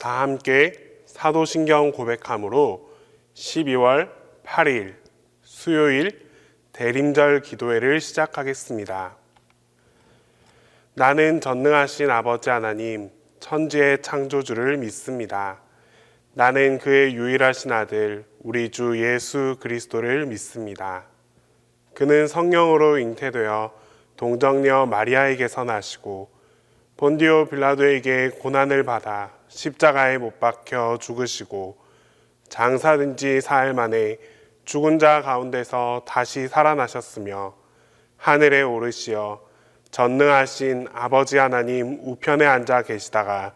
다 함께 사도신경 고백함으로 12월 8일 수요일 대림절 기도회를 시작하겠습니다. 나는 전능하신 아버지 하나님, 천지의 창조주를 믿습니다. 나는 그의 유일하신 아들, 우리 주 예수 그리스도를 믿습니다. 그는 성령으로 잉태되어 동정녀 마리아에게서 나시고 본디오 빌라도에게 고난을 받아 십자가에 못 박혀 죽으시고 장사된 지 사흘 만에 죽은 자 가운데서 다시 살아나셨으며 하늘에 오르시어 전능하신 아버지 하나님 우편에 앉아 계시다가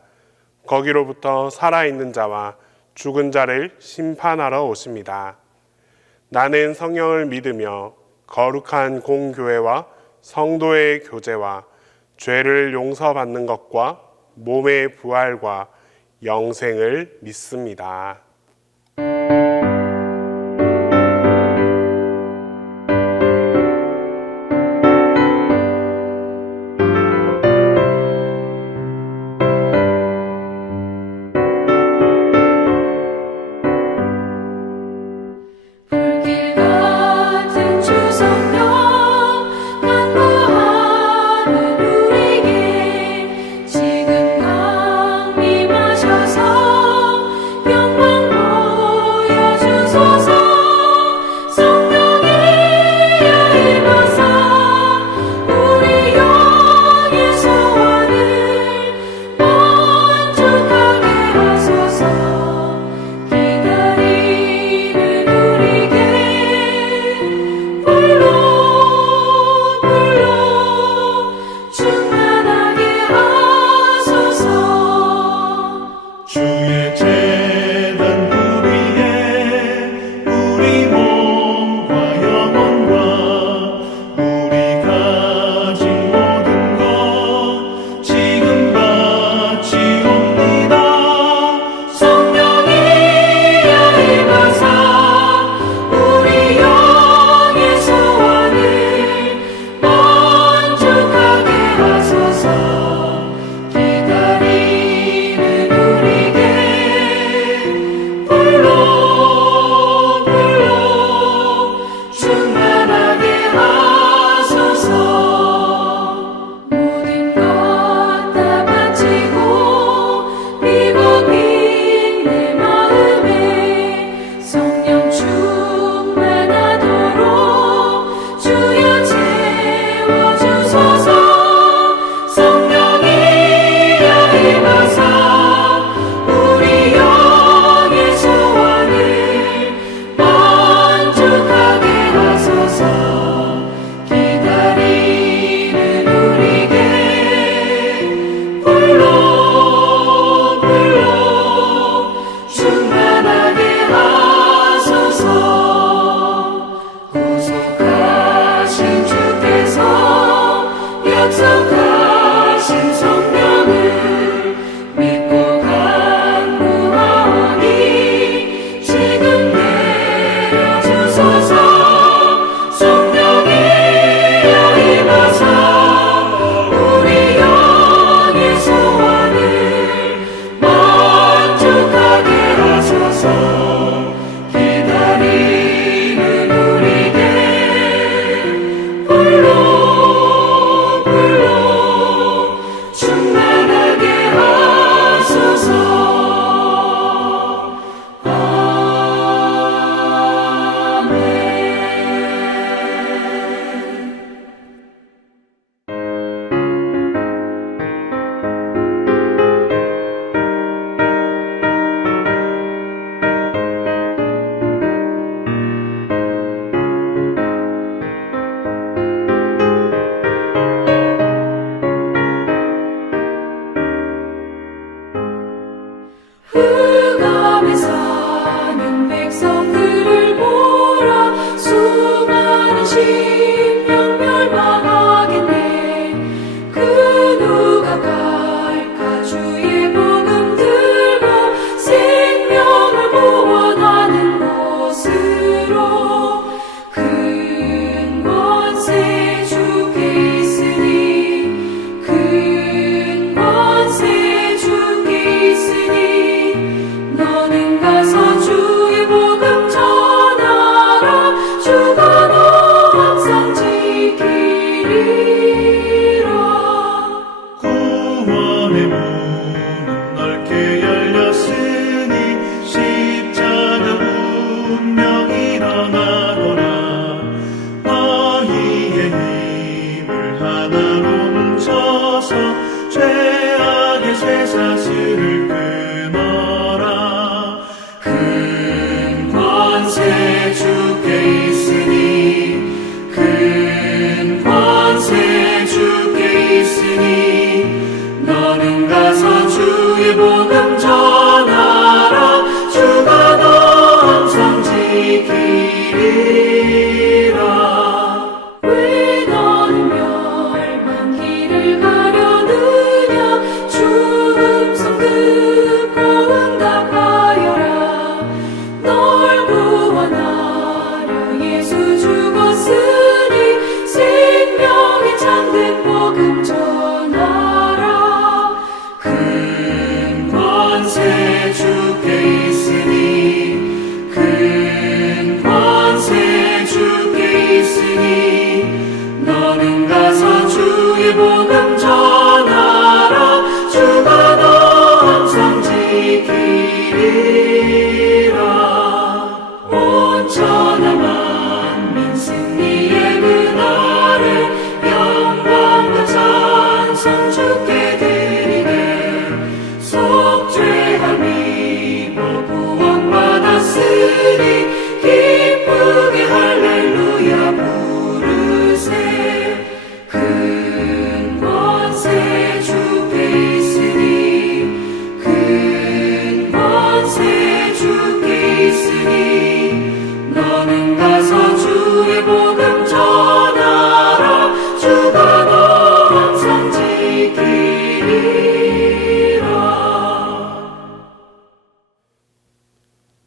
거기로부터 살아있는 자와 죽은 자를 심판하러 오십니다. 나는 성령을 믿으며 거룩한 공교회와 성도의 교제와 죄를 용서받는 것과 몸의 부활과 영생을 믿습니다. 영광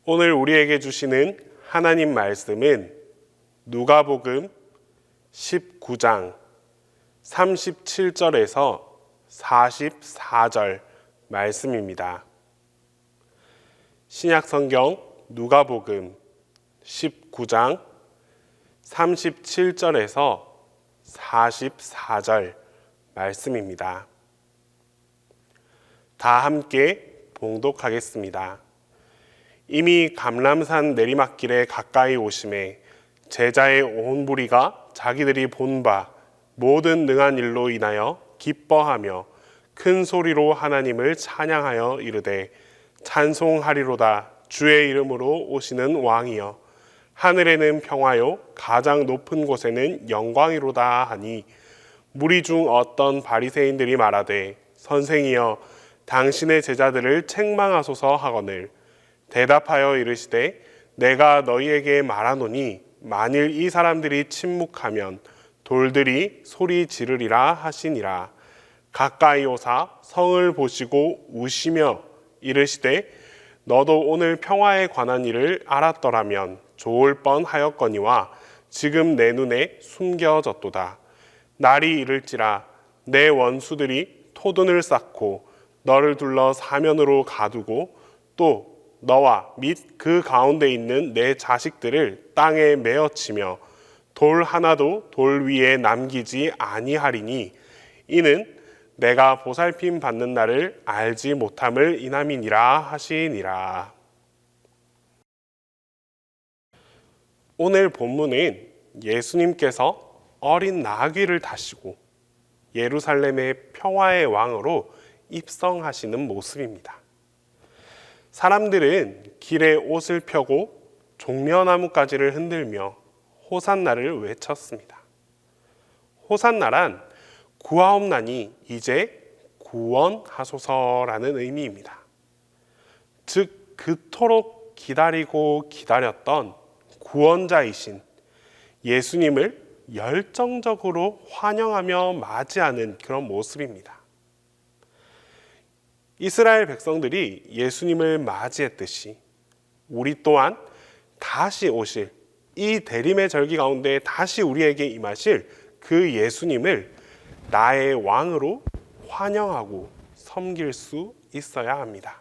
오늘 우리에게 주시는 하나님 말씀은 누가복음 19장 37절에서 44절 말씀입니다. 신약성경 누가복음 19장 37절에서 44절 말씀입니다. 다 함께 봉독하겠습니다. 이미 감람산 내리막길에 가까이 오심에 제자의 온 무리가 자기들이 본 바 모든 능한 일로 인하여 기뻐하며 큰 소리로 하나님을 찬양하여 이르되 찬송하리로다. 주의 이름으로 오시는 왕이여, 하늘에는 평화요 가장 높은 곳에는 영광이로다 하니, 무리 중 어떤 바리새인들이 말하되 선생이여 당신의 제자들을 책망하소서 하거늘 대답하여 이르시되 내가 너희에게 말하노니 만일 이 사람들이 침묵하면 돌들이 소리 지르리라 하시니라. 가까이 오사 성을 보시고 우시며 이르시되 너도 오늘 평화에 관한 일을 알았더라면 좋을 뻔하였거니와 지금 내 눈에 숨겨졌도다. 날이 이를지라 내 원수들이 토둔을 쌓고 너를 둘러 사면으로 가두고 또 너와 및 그 가운데 있는 내 자식들을 땅에 메어치며 돌 하나도 돌 위에 남기지 아니하리니 이는 내가 보살핌 받는 날을 알지 못함을 인함이니라 하시니라. 오늘 본문은 예수님께서 어린 나귀를 타시고 예루살렘의 평화의 왕으로 입성하시는 모습입니다. 사람들은 길에 옷을 펴고 종려나무가지를 흔들며 호산나를 외쳤습니다. 호산나란 구하옵나니 이제 구원하소서라는 의미입니다. 즉 그토록 기다리고 기다렸던 구원자이신 예수님을 열정적으로 환영하며 맞이하는 그런 모습입니다. 이스라엘 백성들이 예수님을 맞이했듯이 우리 또한 다시 오실 이 대림의 절기 가운데 다시 우리에게 임하실 그 예수님을 나의 왕으로 환영하고 섬길 수 있어야 합니다.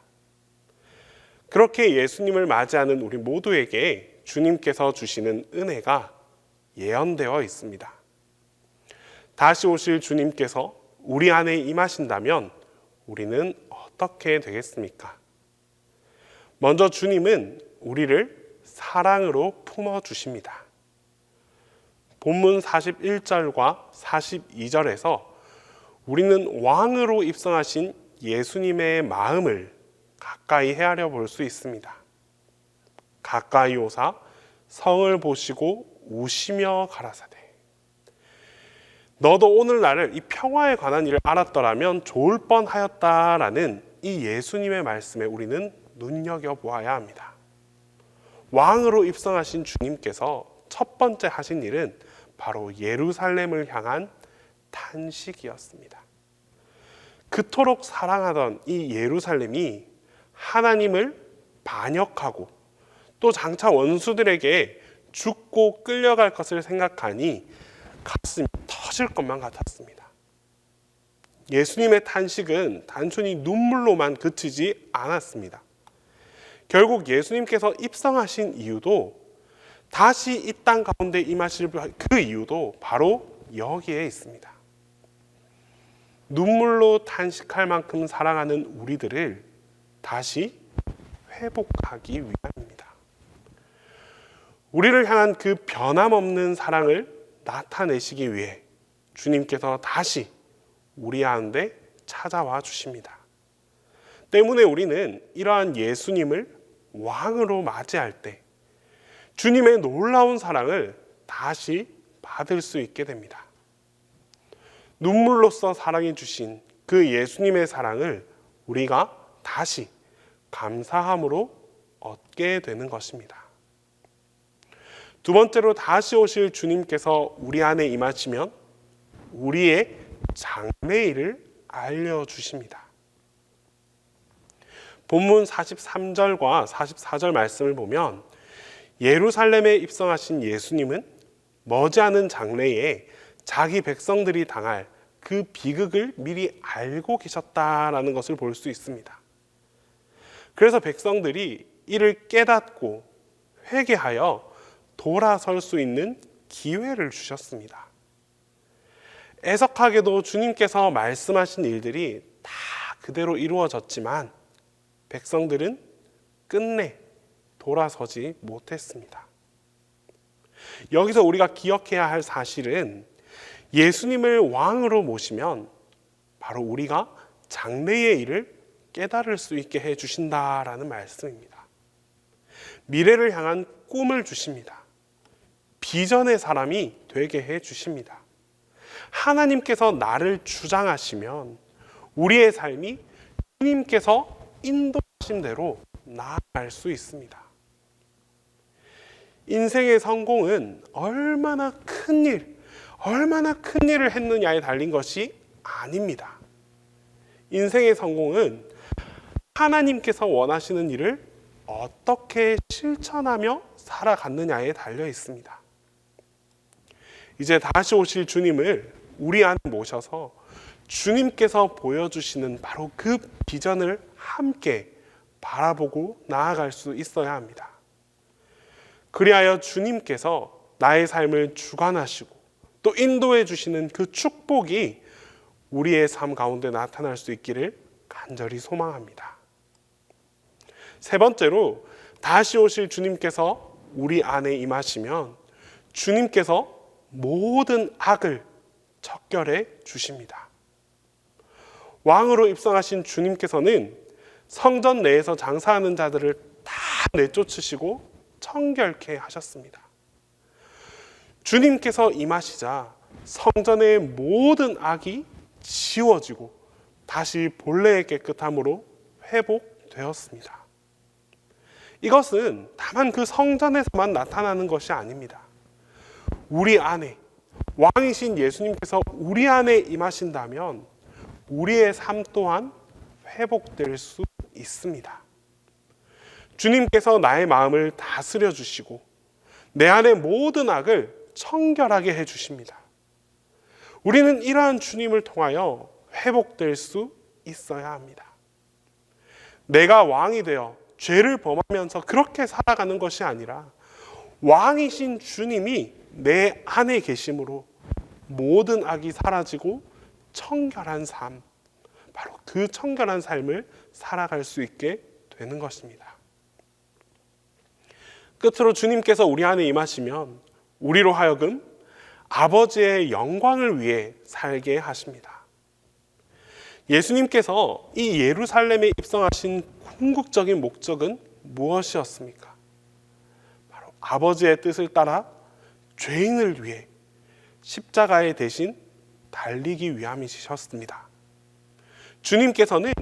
그렇게 예수님을 맞이하는 우리 모두에게 주님께서 주시는 은혜가 예언되어 있습니다. 다시 오실 주님께서 우리 안에 임하신다면 우리는 어떻게 되겠습니까? 먼저 주님은 우리를 사랑으로 품어주십니다. 본문 41절과 42절에서 우리는 왕으로 입성하신 예수님의 마음을 가까이 헤아려 볼 수 있습니다. 가까이 오사 성을 보시고 우시며 가라사대 너도 오늘 나를 이 평화에 관한 일을 알았더라면 좋을 뻔하였다라는 이 예수님의 말씀에 우리는 눈여겨보아야 합니다. 왕으로 입성하신 주님께서 첫 번째 하신 일은 바로 예루살렘을 향한 탄식이었습니다. 그토록 사랑하던 이 예루살렘이 하나님을 반역하고 또 장차 원수들에게 죽고 끌려갈 것을 생각하니 가슴이 터질 것만 같았습니다. 예수님의 탄식은 단순히 눈물로만 그치지 않았습니다. 결국 예수님께서 입성하신 이유도 다시 이 땅 가운데 임하실 그 이유도 바로 여기에 있습니다. 눈물로 탄식할 만큼 사랑하는 우리들을 다시 회복하기 위함입니다. 우리를 향한 그 변함없는 사랑을 나타내시기 위해 주님께서 다시 우리 가운데 찾아와 주십니다. 때문에 우리는 이러한 예수님을 왕으로 맞이할 때 주님의 놀라운 사랑을 다시 받을 수 있게 됩니다. 눈물로써 사랑해 주신 그 예수님의 사랑을 우리가 다시 감사함으로 얻게 되는 것입니다. 두 번째로 다시 오실 주님께서 우리 안에 임하시면 우리의 장래일을 알려주십니다. 본문 43절과 44절 말씀을 보면 예루살렘에 입성하신 예수님은 머지않은 장래에 자기 백성들이 당할 그 비극을 미리 알고 계셨다라는 것을 볼 수 있습니다. 그래서 백성들이 이를 깨닫고 회개하여 돌아설 수 있는 기회를 주셨습니다. 애석하게도 주님께서 말씀하신 일들이 다 그대로 이루어졌지만 백성들은 끝내 돌아서지 못했습니다. 여기서 우리가 기억해야 할 사실은 예수님을 왕으로 모시면 바로 우리가 장래의 일을 깨달을 수 있게 해주신다라는 말씀입니다. 미래를 향한 꿈을 주십니다. 비전의 사람이 되게 해주십니다. 하나님께서 나를 주장하시면 우리의 삶이 주님께서 인도하신 대로 나아갈 수 있습니다. 인생의 성공은 얼마나 큰 일을 했느냐에 달린 것이 아닙니다. 인생의 성공은 하나님께서 원하시는 일을 어떻게 실천하며 살아갔느냐에 달려 있습니다. 이제 다시 오실 주님을 우리 안에 모셔서 주님께서 보여주시는 바로 그 비전을 함께 바라보고 나아갈 수 있어야 합니다. 그리하여 주님께서 나의 삶을 주관하시고 또 인도해 주시는 그 축복이 우리의 삶 가운데 나타날 수 있기를 간절히 소망합니다. 세 번째로 다시 오실 주님께서 우리 안에 임하시면 주님께서 모든 악을 척결해 주십니다. 왕으로 입성하신 주님께서는 성전 내에서 장사하는 자들을 다 내쫓으시고 청결케 하셨습니다. 주님께서 임하시자 성전의 모든 악이 지워지고 다시 본래의 깨끗함으로 회복되었습니다. 이것은 다만 그 성전에서만 나타나는 것이 아닙니다. 우리 안에 왕이신 예수님께서 우리 안에 임하신다면 우리의 삶 또한 회복될 수 있습니다. 주님께서 나의 마음을 다스려 주시고 내 안의 모든 악을 청결하게 해 주십니다. 우리는 이러한 주님을 통하여 회복될 수 있어야 합니다. 내가 왕이 되어 죄를 범하면서 그렇게 살아가는 것이 아니라 왕이신 주님이 내 안에 계심으로 모든 악이 사라지고 청결한 삶, 바로 그 청결한 삶을 살아갈 수 있게 되는 것입니다. 끝으로 주님께서 우리 안에 임하시면 우리로 하여금 아버지의 영광을 위해 살게 하십니다. 예수님께서 이 예루살렘에 입성하신 궁극적인 목적은 무엇이었습니까? 바로 아버지의 뜻을 따라 죄인을 위해 십자가에 대신 달리기 위함이셨습니다. 주님께서는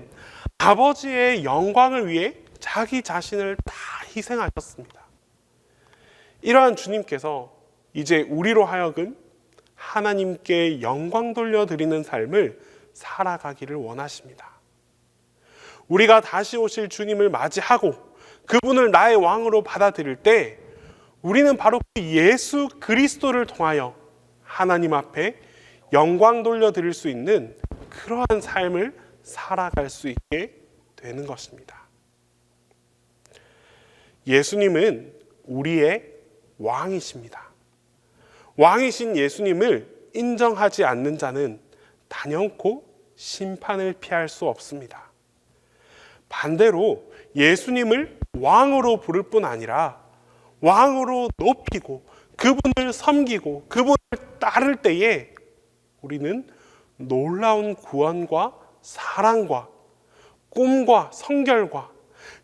아버지의 영광을 위해 자기 자신을 다 희생하셨습니다. 이러한 주님께서 이제 우리로 하여금 하나님께 영광 돌려드리는 삶을 살아가기를 원하십니다. 우리가 다시 오실 주님을 맞이하고 그분을 나의 왕으로 받아들일 때 우리는 바로 그 예수 그리스도를 통하여 하나님 앞에 영광 돌려드릴 수 있는 그러한 삶을 살아갈 수 있게 되는 것입니다. 예수님은 우리의 왕이십니다. 왕이신 예수님을 인정하지 않는 자는 단연코 심판을 피할 수 없습니다. 반대로 예수님을 왕으로 부를 뿐 아니라 왕으로 높이고 그분을 섬기고 그분을 따를 때에 우리는 놀라운 구원과 사랑과 꿈과 성결과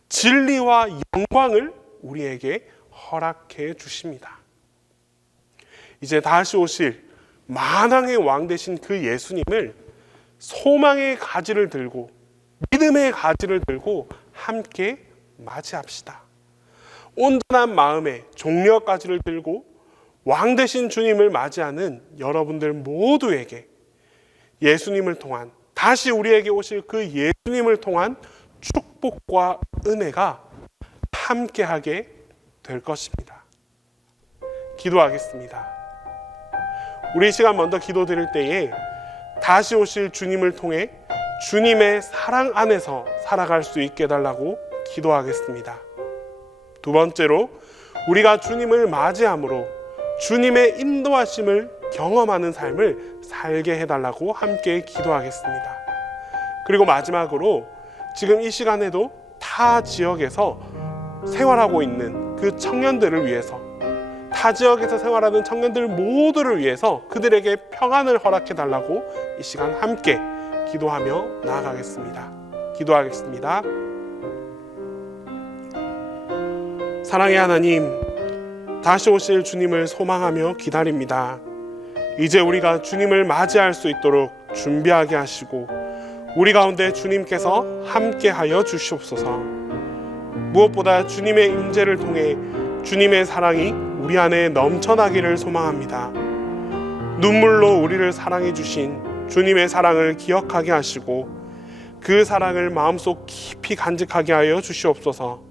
진리와 영광을 우리에게 허락해 주십니다. 이제 다시 오실 만왕의 왕 되신 그 예수님을 소망의 가지를 들고 믿음의 가지를 들고 함께 맞이합시다. 온전한 마음에 종려 가지를 들고 왕 되신 주님을 맞이하는 여러분들 모두에게 예수님을 통한 다시 우리에게 오실 그 예수님을 통한 축복과 은혜가 함께하게 될 것입니다. 기도하겠습니다. 우리 이 시간 먼저 기도드릴 때에 다시 오실 주님을 통해 주님의 사랑 안에서 살아갈 수 있게 해달라고 기도하겠습니다. 두 번째로 우리가 주님을 맞이함으로 주님의 인도하심을 경험하는 삶을 살게 해달라고 함께 기도하겠습니다. 그리고 마지막으로 지금 이 시간에도 타 지역에서 생활하고 있는 그 청년들을 위해서, 타 지역에서 생활하는 청년들 모두를 위해서 그들에게 평안을 허락해 달라고 이 시간 함께 기도하며 나아가겠습니다. 기도하겠습니다. 사랑의 하나님, 다시 오실 주님을 소망하며 기다립니다. 이제 우리가 주님을 맞이할 수 있도록 준비하게 하시고 우리 가운데 주님께서 함께하여 주시옵소서. 무엇보다 주님의 임재를 통해 주님의 사랑이 우리 안에 넘쳐나기를 소망합니다. 눈물로 우리를 사랑해 주신 주님의 사랑을 기억하게 하시고 그 사랑을 마음속 깊이 간직하게 하여 주시옵소서.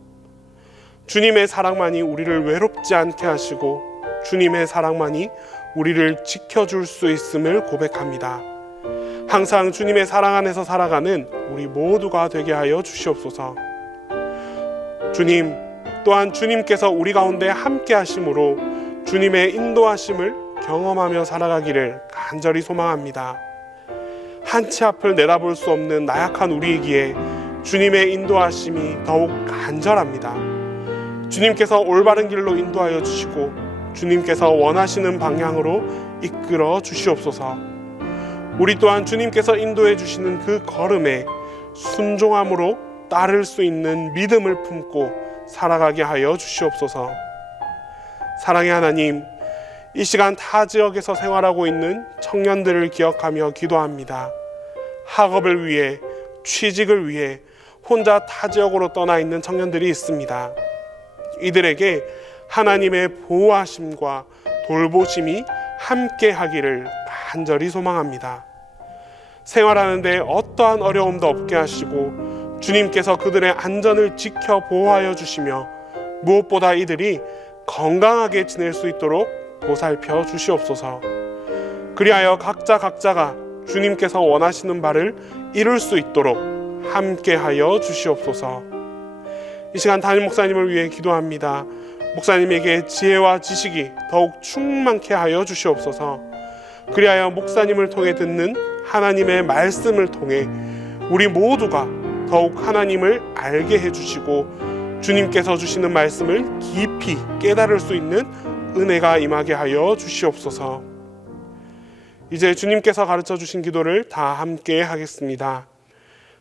주님의 사랑만이 우리를 외롭지 않게 하시고 주님의 사랑만이 우리를 지켜줄 수 있음을 고백합니다. 항상 주님의 사랑 안에서 살아가는 우리 모두가 되게 하여 주시옵소서. 주님, 또한 주님께서 우리 가운데 함께 하심으로 주님의 인도하심을 경험하며 살아가기를 간절히 소망합니다. 한치 앞을 내다볼 수 없는 나약한 우리이기에 주님의 인도하심이 더욱 간절합니다. 주님께서 올바른 길로 인도하여 주시고 주님께서 원하시는 방향으로 이끌어 주시옵소서. 우리 또한 주님께서 인도해 주시는 그 걸음에 순종함으로 따를 수 있는 믿음을 품고 살아가게 하여 주시옵소서. 사랑의 하나님, 이 시간 타 지역에서 생활하고 있는 청년들을 기억하며 기도합니다. 학업을 위해, 취직을 위해 혼자 타 지역으로 떠나 있는 청년들이 있습니다. 이들에게 하나님의 보호하심과 돌보심이 함께 하기를 간절히 소망합니다. 생활하는데 어떠한 어려움도 없게 하시고 주님께서 그들의 안전을 지켜 보호하여 주시며 무엇보다 이들이 건강하게 지낼 수 있도록 보살펴 주시옵소서. 그리하여 각자가 주님께서 원하시는 바를 이룰 수 있도록 함께하여 주시옵소서. 이 시간 담임 목사님을 위해 기도합니다. 목사님에게 지혜와 지식이 더욱 충만케 하여 주시옵소서. 그리하여 목사님을 통해 듣는 하나님의 말씀을 통해 우리 모두가 더욱 하나님을 알게 해주시고 주님께서 주시는 말씀을 깊이 깨달을 수 있는 은혜가 임하게 하여 주시옵소서. 이제 주님께서 가르쳐 주신 기도를 다 함께 하겠습니다.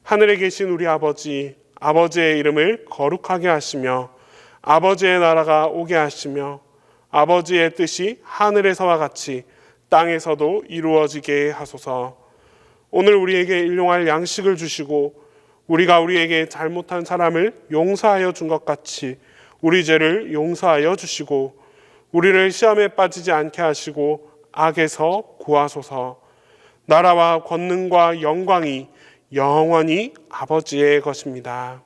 하늘에 계신 우리 아버지, 아버지의 이름을 거룩하게 하시며 아버지의 나라가 오게 하시며 아버지의 뜻이 하늘에서와 같이 땅에서도 이루어지게 하소서. 오늘 우리에게 일용할 양식을 주시고 우리가 우리에게 잘못한 사람을 용서하여 준 것 같이 우리 죄를 용서하여 주시고 우리를 시험에 빠지지 않게 하시고 악에서 구하소서. 나라와 권능과 영광이 영원히 아버지의 것입니다.